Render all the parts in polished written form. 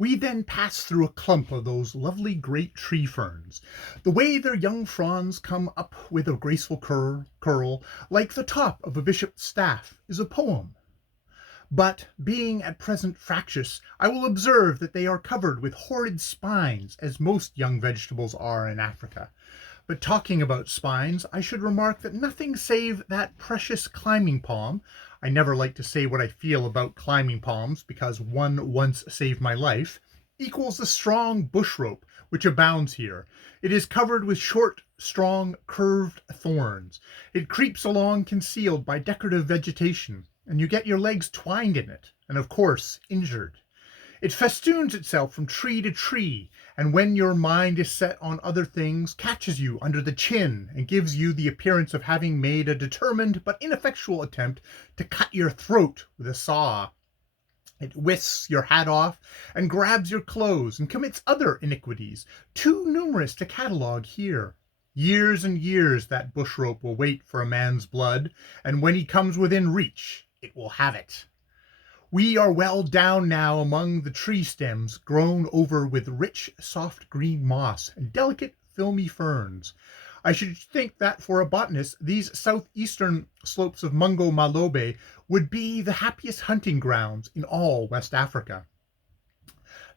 We then pass through a clump of those lovely great tree ferns. The way their young fronds come up with a graceful curl, like the top of a bishop's staff, is a poem. But, being at present fractious, I will observe that they are covered with horrid spines, as most young vegetables are in Africa. But talking about spines, I should remark that nothing save that precious climbing palm — I never like to say what I feel about climbing palms, because one once saved my life — equals the strong bush rope which abounds here. It is covered with short, strong, curved thorns. It creeps along concealed by decorative vegetation, and you get your legs twined in it, and of course injured. It festoons itself from tree to tree, and when your mind is set on other things, catches you under the chin and gives you the appearance of having made a determined but ineffectual attempt to cut your throat with a saw. It whisks your hat off and grabs your clothes and commits other iniquities, too numerous to catalogue here. Years and years that bush rope will wait for a man's blood, and when he comes within reach, it will have it. We are well down now among the tree stems, grown over with rich, soft green moss and delicate, filmy ferns. I should think that for a botanist, these southeastern slopes of Mungo Malobe would be the happiest hunting grounds in all West Africa.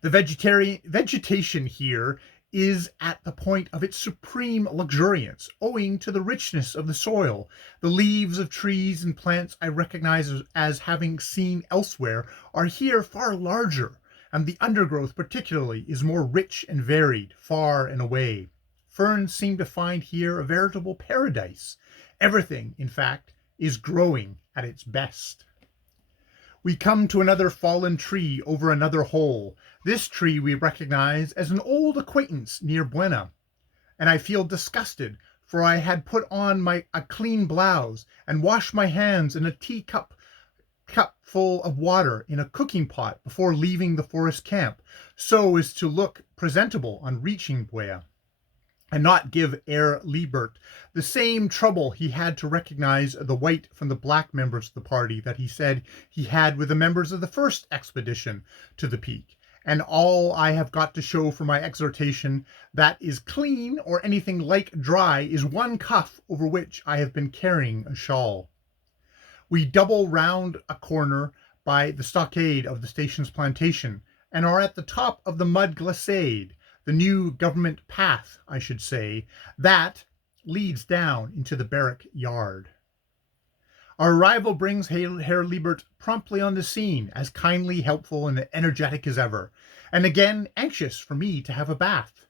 The vegetation here is at the point of its supreme luxuriance, owing to the richness of the soil. The leaves of trees and plants I recognize as having seen elsewhere are here far larger, and the undergrowth particularly is more rich and varied, far and away. Ferns seem to find here a veritable paradise. Everything, in fact, is growing at its best. We come to another fallen tree over another hole. This tree we recognize as an old acquaintance near Buena, and I feel disgusted, for I had put on a clean blouse and washed my hands in a teacup full of water in a cooking pot before leaving the forest camp, so as to look presentable on reaching Buea, and not give Herr Liebert the same trouble he had to recognize the white from the black members of the party that he said he had with the members of the first expedition to the peak. And all I have got to show for my exhortation that is clean or anything like dry is one cuff over which I have been carrying a shawl. We double round a corner by the stockade of the station's plantation, and are at the top of the mud glissade, the new government path, I should say, that leads down into the barrack yard. Our arrival brings Herr Liebert promptly on the scene, as kindly, helpful, and energetic as ever, and again anxious for me to have a bath.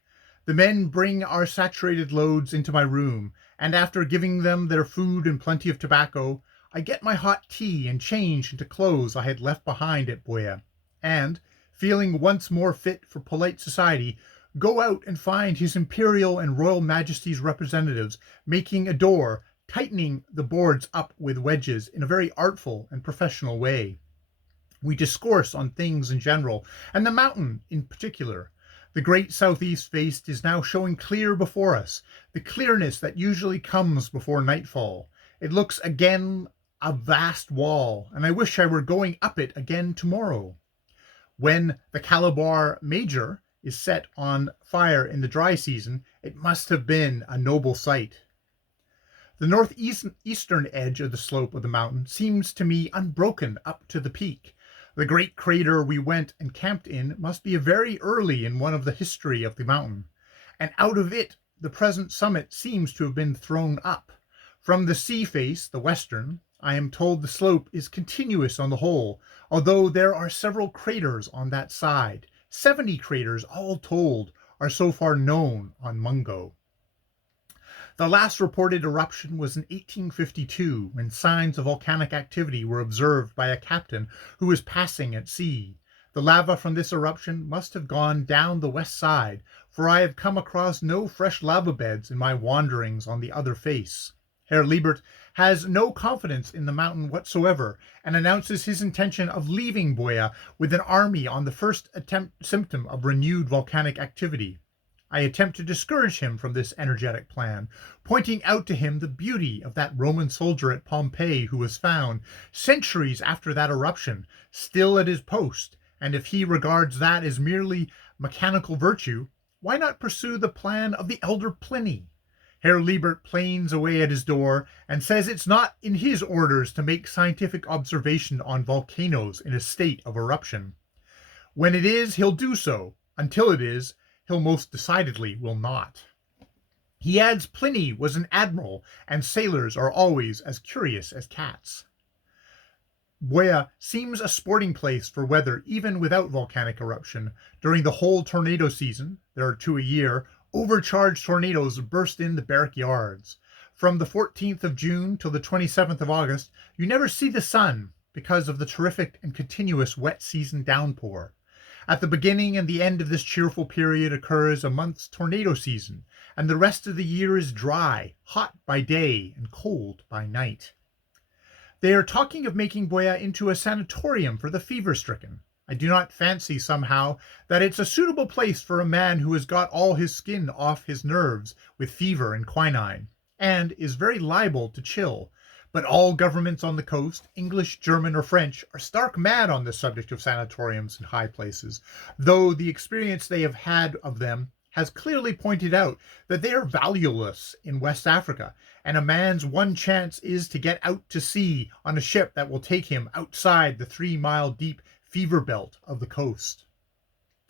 The men bring our saturated loads into my room, and after giving them their food and plenty of tobacco, I get my hot tea and change into clothes I had left behind at Buea, and, feeling once more fit for polite society, go out and find His Imperial and Royal Majesty's representatives making a door, tightening the boards up with wedges in a very artful and professional way. We discourse on things in general, and the mountain in particular. The great southeast face is now showing clear before us, the clearness that usually comes before nightfall. It looks again a vast wall, and I wish I were going up it again tomorrow. When the Calabar Major is set on fire in the dry season, it must have been a noble sight. The northeastern edge of the slope of the mountain seems to me unbroken up to the peak. The great crater we went and camped in must be very early in one of the history of the mountain, and out of it the present summit seems to have been thrown up. From the sea face, the western, I am told the slope is continuous on the whole, although there are several craters on that side. 70 craters, all told, are so far known on Mungo. The last reported eruption was in 1852, when signs of volcanic activity were observed by a captain who was passing at sea. The lava from this eruption must have gone down the west side, for I have come across no fresh lava beds in my wanderings on the other face. Herr Liebert has no confidence in the mountain whatsoever, and announces his intention of leaving Buea with an army on the first symptom of renewed volcanic activity. I attempt to discourage him from this energetic plan, pointing out to him the beauty of that Roman soldier at Pompeii who was found, centuries after that eruption, still at his post, And if he regards that as merely mechanical virtue, why not pursue the plan of the elder Pliny? Herr Liebert planes away at his door and says it's not in his orders to make scientific observation on volcanoes in a state of eruption. When it is, he'll do so. Until it is, he'll most decidedly will not. He adds Pliny was an admiral, and sailors are always as curious as cats. Buea seems a sporting place for weather even without volcanic eruption. During the whole tornado season, there are 2 a year, overcharged tornadoes burst in the barrack yards. From the 14th of June till the 27th of August, you never see the sun because of the terrific and continuous wet season downpour. At the beginning and the end of this cheerful period occurs a month's tornado season, and the rest of the year is dry, hot by day and cold by night. They are talking of making Buea into a sanatorium for the fever-stricken. I do not fancy somehow that it's a suitable place for a man who has got all his skin off his nerves with fever and quinine, and is very liable to chill. But all governments on the coast, English, German, or French, are stark mad on the subject of sanatoriums in high places, though the experience they have had of them has clearly pointed out that they are valueless in West Africa, and a man's one chance is to get out to sea on a ship that will take him outside the 3-mile deep fever belt of the coast.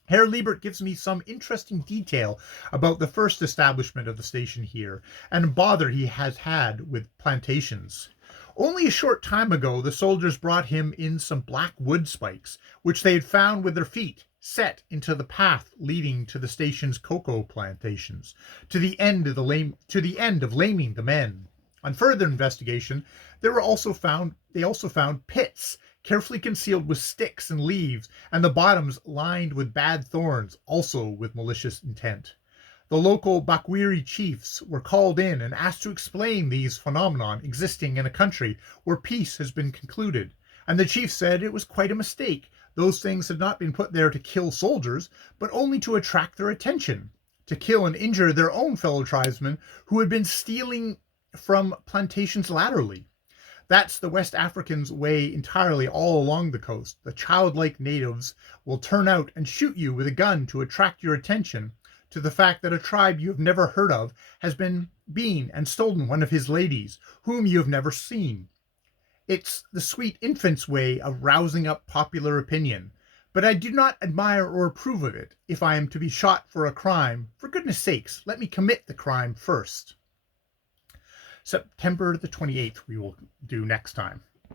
Herr Liebert gives me some interesting detail about the first establishment of the station here, and bother he has had with plantations. Only a short time ago the soldiers brought him in some black wood spikes, which they had found with their feet, set into the path leading to the station's cocoa plantations, to the end of laming the men. On further investigation, they also found pits carefully concealed with sticks and leaves, and the bottoms lined with bad thorns, also with malicious intent. The local Bakwiri chiefs were called in and asked to explain these phenomena existing in a country where peace has been concluded, and the chief said it was quite a mistake. Those things had not been put there to kill soldiers, but only to attract their attention, to kill and injure their own fellow tribesmen who had been stealing from plantations latterly. That's the West Africans' way entirely all along the coast. The childlike natives will turn out and shoot you with a gun to attract your attention to the fact that a tribe you have never heard of has been and stolen one of his ladies, whom you have never seen. It's the sweet infant's way of rousing up popular opinion, but I do not admire or approve of it. If I am to be shot for a crime, for goodness sakes, let me commit the crime first. September the 28th we will do next time.